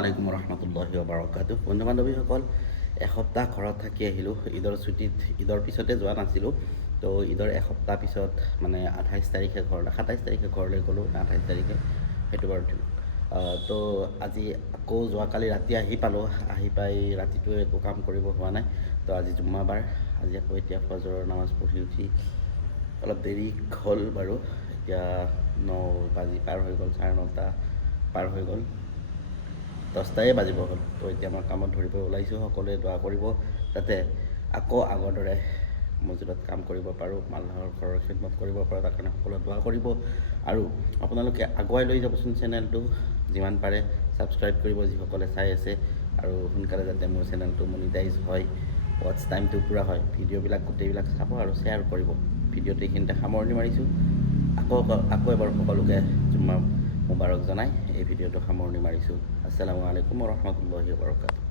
আলাইকুম ৰহমতুল্লাহি বাৰাকাতুহ। বন্ধু বান্ধৱীসকল, এসপ্তাহ ঘৰত থাকি আহিলোঁ। ঈদৰ পিছতে যোৱা নাছিলোঁ, তো ঈদৰ এসপ্তাহ পিছত মানে 28 তাৰিখে 27 তাৰিখে ঘৰলৈ গ'লোঁ, 28 তাৰিখে সেইটো বাৰু ঠিক। তো আজি আকৌ যোৱাকালি ৰাতি আহি পালোঁ। আহি পাই ৰাতিটো একো কাম কৰিব হোৱা নাই। তো আজি জুম্মাবাৰ, আজি আকৌ এতিয়া ফজৰৰ নামাজ পঢ়ি উঠি অলপ দেৰি হ'ল বাৰু। এতিয়া 9 বাজি পাৰ হৈ গ'ল, 9:30 পাৰ হৈ গ'ল, 10টাই বাজিব হ'ল। তো এতিয়া মই কামত ধৰিব ওলাইছোঁ। সকলোৱে দোৱা কৰিব যাতে আকৌ আগৰ দৰে মছজিদত কাম কৰিব পাৰোঁ, মানুহৰ ঘৰৰ খিদমত কৰিব পাৰোঁ, তাৰ কাৰণে সকলোৱে দোৱা কৰিব। আৰু আপোনালোকে আগুৱাই লৈ যাবচোন চেনেলটো, যিমান পাৰে ছাবস্ক্ৰাইব কৰিব যিসকলে চাই আছে, আৰু সোনকালে যাতে মোৰ চেনেলটো মনিটাইজ হয়, ৱাটচ টাইমটো পূৰা হয়, ভিডিঅ'বিলাক গোটেইবিলাক চাব আৰু শ্বেয়াৰ কৰিব। ভিডিঅ'টো এইখিনিতে সামৰণি মাৰিছোঁ। আকৌ এবাৰ সকলোকে জুম্মা মুবাৰক জনাই এই ভিডিঅ'টো সামৰণি মাৰিছোঁ। আসসালামু আলাইকুম ৰহমতুল্লাহি বাৰাকাতুহ।